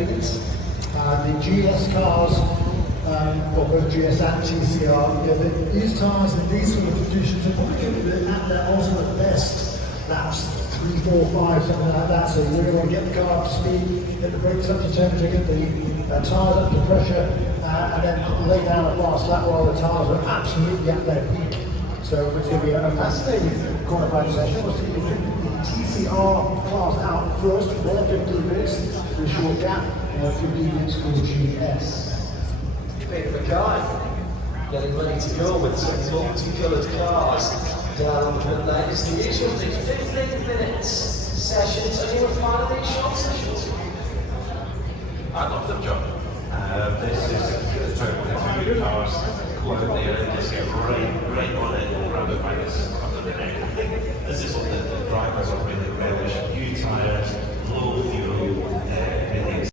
minutes. The GS cars, or both GS and TCR, these cars in these sort of conditions are probably at their ultimate best. That's 3, 4, 5, something like that. So you really want to get the car up to speed, get the brakes up to temperature, get the tyres up to pressure, and then lay down a fast lap while the tyres are absolutely at their peak. So it's going to be a fascinating qualifying session. We'll see the TCR cars out first, they're 15 minutes, with a short gap, 15 minutes for the GS. Bit of a guy, getting ready to go with some multicoloured cars down on the pit lane. It's the usual thing, 15 minutes sessions. Are you a fan of these short sessions? I love them, John. This is the two cars go out there and just get right on it and grab it by the neck. This is what the drivers are really relish. New tyres,